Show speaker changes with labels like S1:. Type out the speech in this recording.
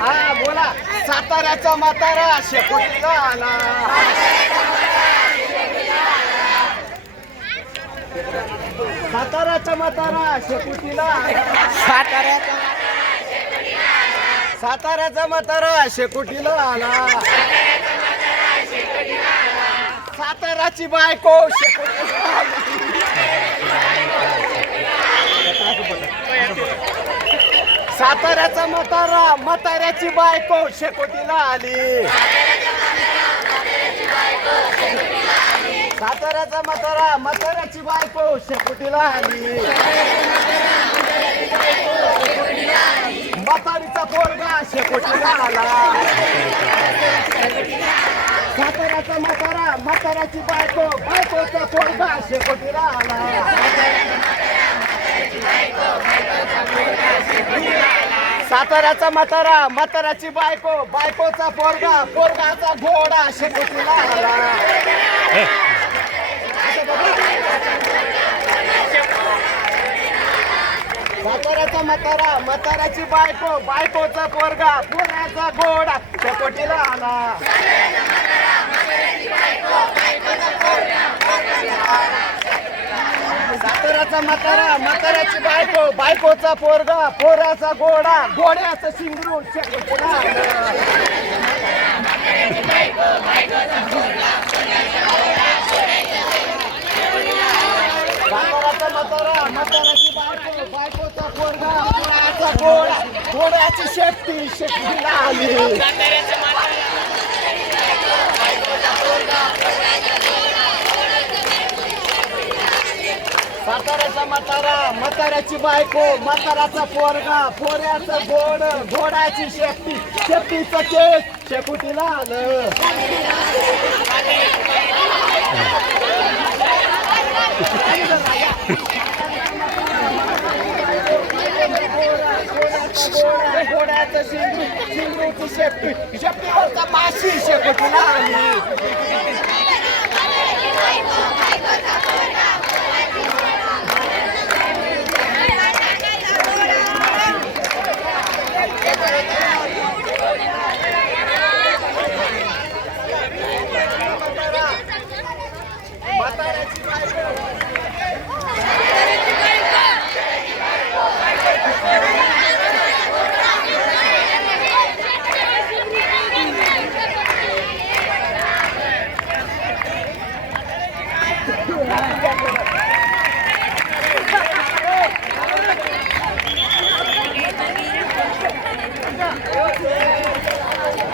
S1: हा बोला साताऱ्याचा म्हातारा शेकोटीला आला. साताऱ्याचा म्हातारा. शेकोटीला आला साताऱ्याचा साताऱ्याचा म्हातारा शेकोटीला आला. साताराची बायको साताऱ्याचा म्हातारा म्हाताऱ्याची बायको शेकोटीला आली. साताऱ्याचा म्हातारा म्हाताऱ्याची बायको शेकोटीला आली म्हातारीचा पोरगा शेकोटीला आला. साताऱ्याचा म्हातारा म्हाताऱ्याची बायको बायकोचा पोरगा शेकोटीला आला. साताऱ्याचा म्हातारा म्हाताऱ्याची बायको बायकोचा पोरगा पोरगाचा घोडा शेकोटीला आला. साताऱ्याचा म्हातारा म्हाताऱ्याची बायको बायकोचा पोरगा पोराचा गोडा चकोटीला आला साताऱ्याचा म्हातारा म्हाताऱ्याची बायको बायकोचा पोरगा पोराचा गोडा घोड्याचं शिंगरून चकोटीला आला साताऱ्याचा म्हातारा म्हाताऱ्याची बायको बायकोचा पोरगा पोराचा घोडा घोड्याची शेपटी शेपटीला आली म्हाताऱ्याचा म्हातारा म्हाताऱ्याची बायको म्हाताराचा पोरगा पोऱ्याचं घोड घोड्याची शेपटी शेपटीचं केस शेपुटीला आलं घोड्या- घोड्याचं शिंगरू शिंगरूची शेपटी शेपटीवरचा माशी शेपुटीला